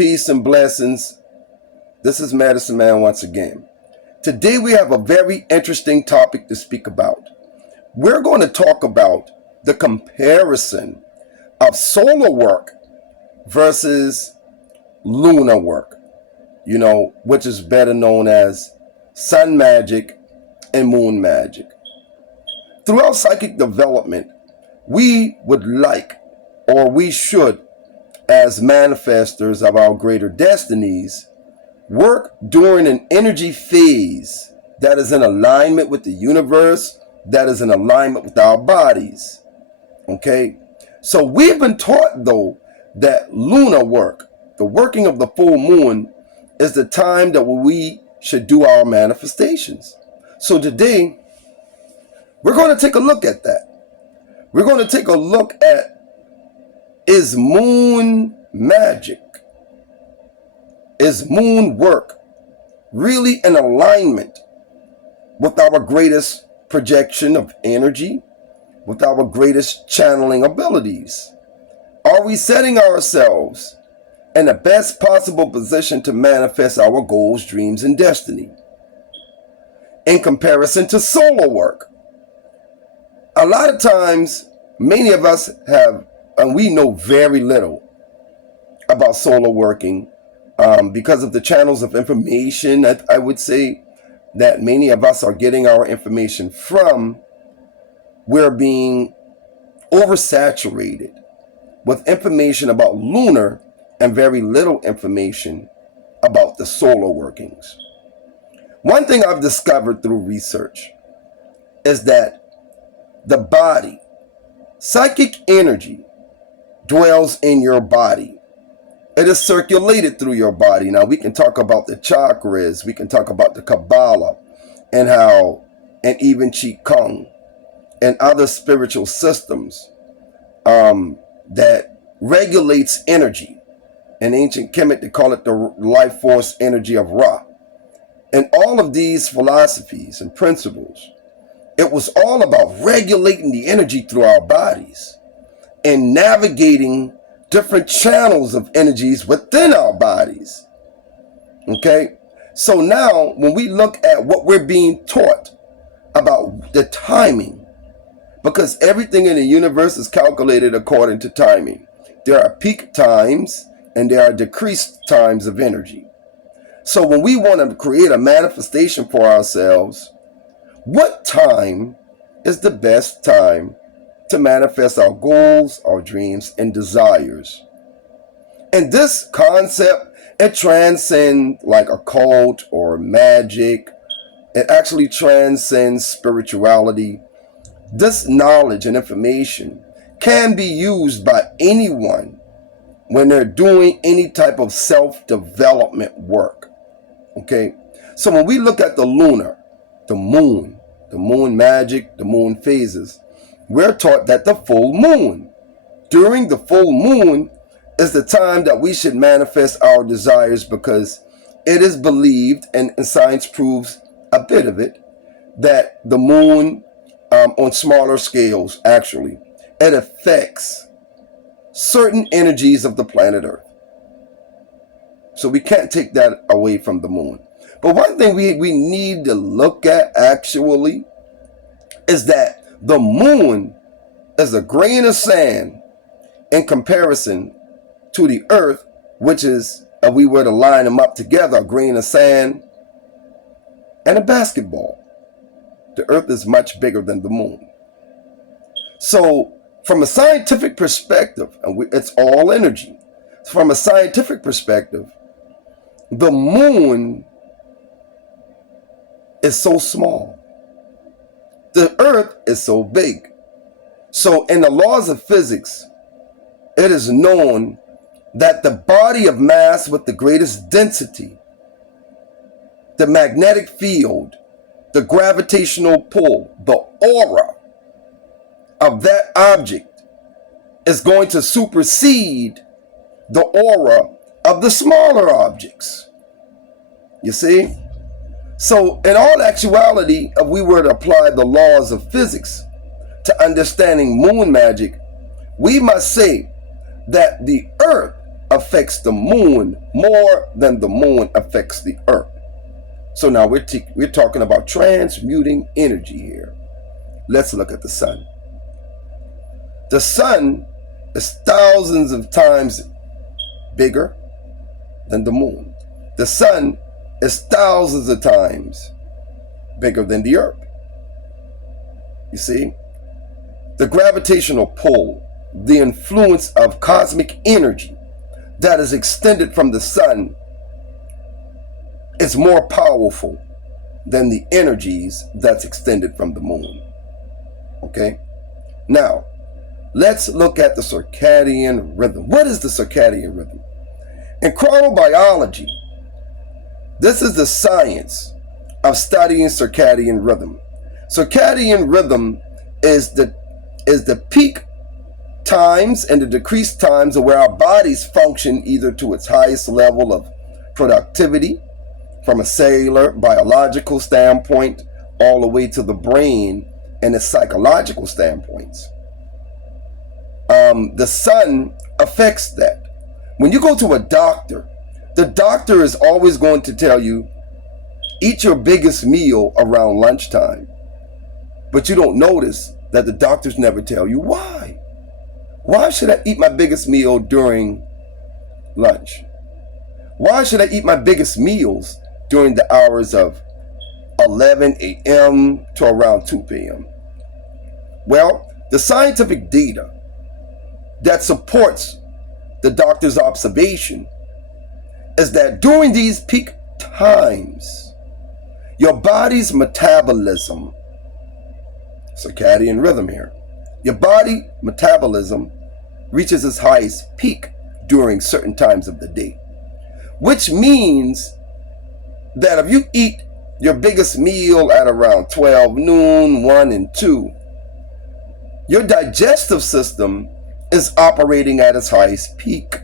Peace and blessings. This is Medicine Man once again. Today we have a very interesting topic to speak about. We're going to talk about the comparison of solar work versus lunar work, which is better known as sun magic and moon magic. Throughout psychic development, we would like, or we should, as manifestors of our greater destinies, work during an energy phase that is in alignment with the universe, that is in alignment with our bodies. Okay? So we've been taught, though, that lunar work, the working of the full moon, is the time that we should do our manifestations. So today, we're going to take a look at that. We're going to take a look at, is moon magic, is moon work really in alignment with our greatest projection of energy, with our greatest channeling abilities? Are we setting ourselves in the best possible position to manifest our goals, dreams, and destiny? In comparison to solar work, a lot of times, many of us have, and we know very little about solar working because of the channels of information. I would say that many of us are getting our information from. We're being oversaturated with information about lunar and very little information about the solar workings. One thing I've discovered through research is that the body, psychic energy, dwells in your body. It is circulated through your body. Now, we can talk about the chakras, we can talk about the Kabbalah, and even Qigong and other spiritual systems that regulates energy. In ancient Kemet, they call it the life force energy of Ra. And all of these philosophies and principles, it was all about regulating the energy through our bodies and navigating different channels of energies within our bodies. Okay? So now, when we look at what we're being taught about the timing, because everything in the universe is calculated according to timing. There are peak times and there are decreased times of energy. So when we want to create a manifestation for ourselves, what time is the best time to manifest our goals, our dreams, and desires? And this concept, it transcends like occult or magic. It actually transcends spirituality. This knowledge and information can be used by anyone when they're doing any type of self-development work. Okay? So when we look at the lunar, the moon magic, the moon phases, we're taught that the full moon, during the full moon, is the time that we should manifest our desires, because it is believed, and science proves a bit of it, that the moon, on smaller scales, actually, it affects certain energies of the planet Earth. So we can't take that away from the moon. But one thing we need to look at, actually, is that the moon is a grain of sand in comparison to the Earth, which is, if we were to line them up together, a grain of sand and a basketball. The Earth is much bigger than the moon. So from a scientific perspective, and it's all energy, from a scientific perspective, the moon is so small. The Earth is so big. So in the laws of physics, it is known that the body of mass with the greatest density, the magnetic field, the gravitational pull, the aura of that object is going to supersede the aura of the smaller objects. You see? So in all actuality, if we were to apply the laws of physics to understanding moon magic, we must say that the Earth affects the moon more than the moon affects the earth. So now we're talking about transmuting energy here. Let's look at the sun. The sun is thousands of times bigger than the moon. The sun is thousands of times bigger than the earth. You see? The gravitational pull, the influence of cosmic energy that is extended from the sun is more powerful than the energies that's extended from the moon. Okay? Now, let's look at the circadian rhythm. What is the circadian rhythm? In chronobiology, this is the science of studying circadian rhythm. Circadian rhythm is the peak times and the decreased times of where our bodies function either to its highest level of productivity from a cellular biological standpoint all the way to the brain and its psychological standpoints. The sun affects that. When you go to a doctor, the doctor is always going to tell you, eat your biggest meal around lunchtime. But you don't notice that the doctors never tell you why. Why should I eat my biggest meal during lunch? Why should I eat my biggest meals during the hours of 11 a.m. to around 2 p.m.? Well, the scientific data that supports the doctor's observation is that during these peak times, your body's metabolism, circadian rhythm here, your body metabolism reaches its highest peak during certain times of the day, which means that if you eat your biggest meal at around 12 noon, 1 and 2, your digestive system is operating at its highest peak,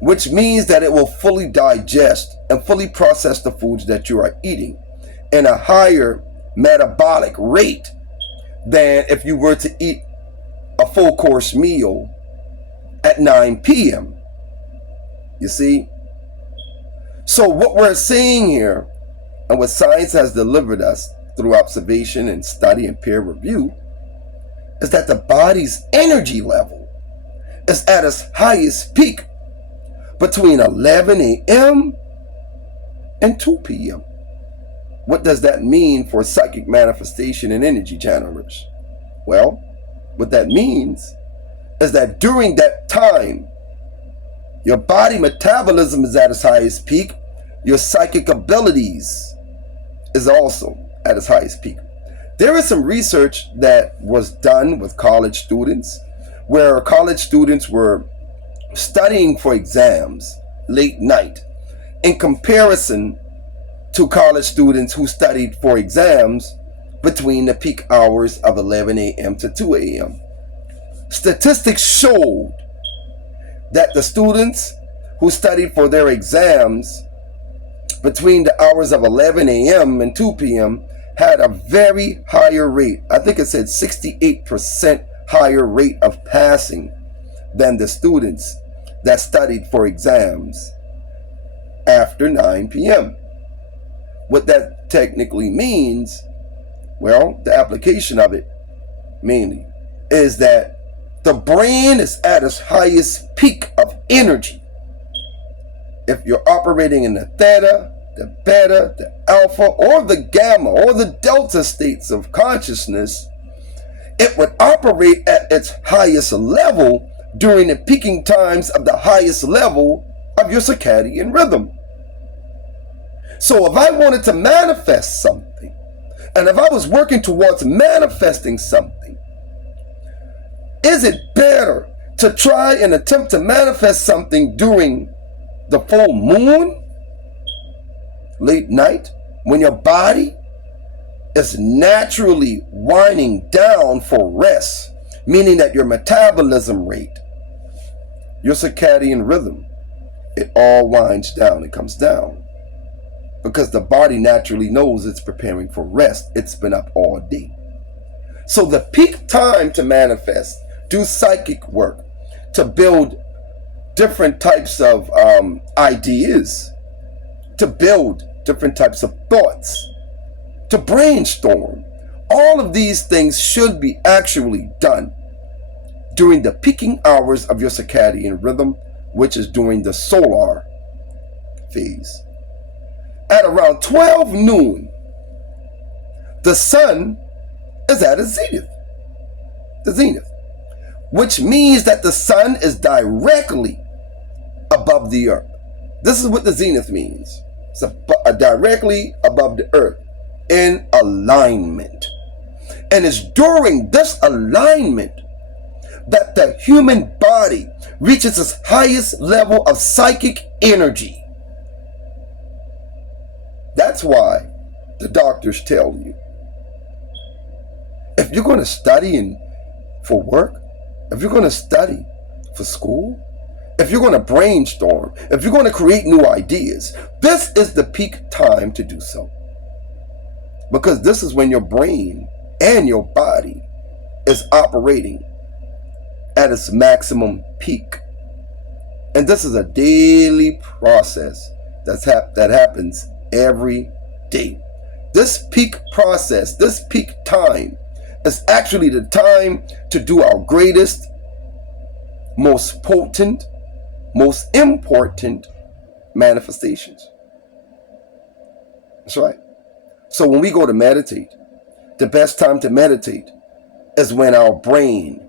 which means that it will fully digest and fully process the foods that you are eating in a higher metabolic rate than if you were to eat a full course meal at 9 p.m. You see? So what we're seeing here, and what science has delivered us through observation and study and peer review, is that the body's energy level is at its highest peak between 11 a.m. and 2 p.m. What does that mean for psychic manifestation and energy channelers? Well, what that means is that during that time, your body metabolism is at its highest peak. Your psychic abilities is also at its highest peak. There is some research that was done with college students where college students were studying for exams late night in comparison to college students who studied for exams between the peak hours of 11 a.m. to 2 a.m. Statistics showed that the students who studied for their exams between the hours of 11 a.m. and 2 p.m. had a very higher rate. I think it said 68% higher rate of passing than the students that studied for exams after 9 p.m. What that technically means, well, the application of it mainly is that the brain is at its highest peak of energy if you're operating in the theta, the beta, the alpha, or the gamma, or the delta states of consciousness. It would operate at its highest level during the peaking times of the highest level of your circadian rhythm. So if I wanted to manifest something, and if I was working towards manifesting something, is it better to try and attempt to manifest something during the full moon, late night, when your body is naturally winding down for rest, meaning that your metabolism rate, your circadian rhythm, it all winds down, it comes down, because the body naturally knows it's preparing for rest. It's been up all day. So the peak time to manifest, do psychic work, to build different types of ideas, to build different types of thoughts, to brainstorm. All of these things should be actually done during the peaking hours of your circadian rhythm, which is during the solar phase. At around 12 noon, the sun is at its zenith, which means that the sun is directly above the earth. This is what the zenith means. It's directly above the earth in alignment. And it's during this alignment that the human body reaches its highest level of psychic energy. That's why the doctors tell you, if you're going to study for work, if you're going to study for school, if you're going to brainstorm, if you're going to create new ideas, this is the peak time to do so. Because this is when your brain and your body is operating at its maximum peak. And this is a daily process that happens every day. This peak process, this peak time, is actually the time to do our greatest, most potent, most important manifestations. That's right. So when we go to meditate, the best time to meditate is when our brain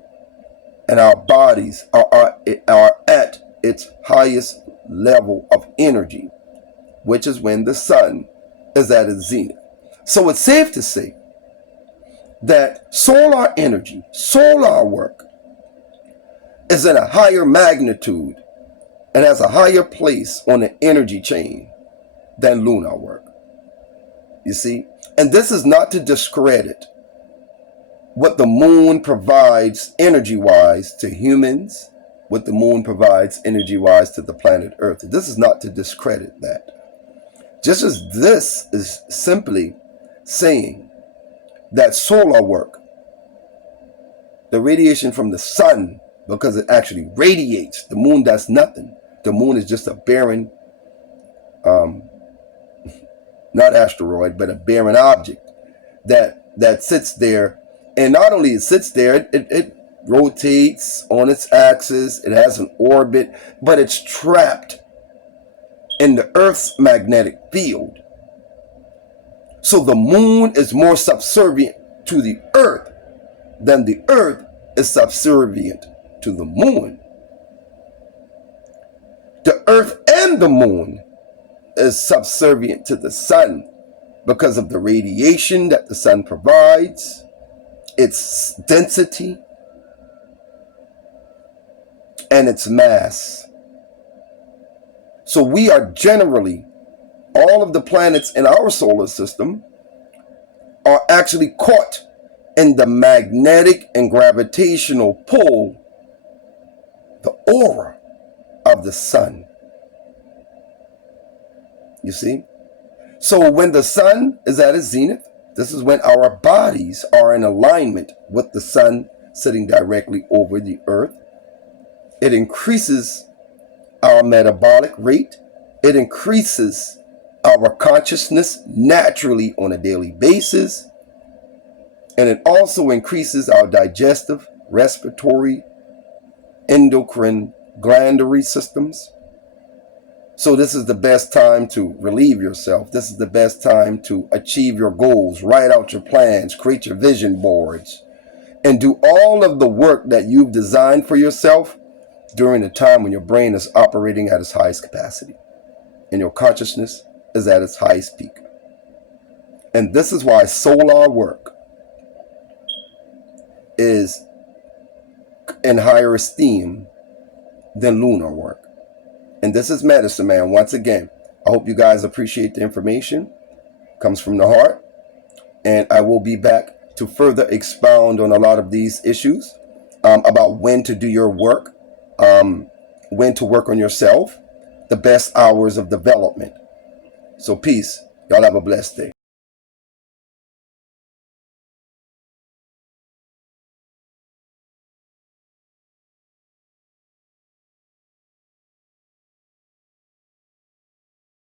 and our bodies are at its highest level of energy, which is when the sun is at its zenith. So it's safe to say that solar energy, solar work, is in a higher magnitude and has a higher place on the energy chain than lunar work. You see? And this is not to discredit what the moon provides energy-wise to humans, what the moon provides energy-wise to the planet Earth. This is not to discredit that. Just as this is simply saying that solar work, the radiation from the sun, because it actually radiates, the moon does nothing. The moon is just a barren, not asteroid, but a barren object that sits there. And not only it sits there, it rotates on its axis, it has an orbit, but it's trapped in the Earth's magnetic field. So the moon is more subservient to the Earth than the Earth is subservient to the moon. The Earth and the moon is subservient to the sun because of the radiation that the sun provides, its density, and its mass. So we are generally, all of the planets in our solar system are actually caught in the magnetic and gravitational pull, the aura of the sun. You see? So when the sun is at its zenith, this is when our bodies are in alignment with the sun sitting directly over the earth. It increases our metabolic rate. It increases our consciousness naturally on a daily basis. And it also increases our digestive, respiratory, endocrine, glandular systems. So this is the best time to relieve yourself. This is the best time to achieve your goals, write out your plans, create your vision boards, and do all of the work that you've designed for yourself during the time when your brain is operating at its highest capacity and your consciousness is at its highest peak. And this is why solar work is in higher esteem than lunar work. And this is Medicine Man once again. I hope you guys appreciate the information. It comes from the heart. And I will be back to further expound on a lot of these issues about when to do your work, when to work on yourself, the best hours of development. So peace. Y'all have a blessed day.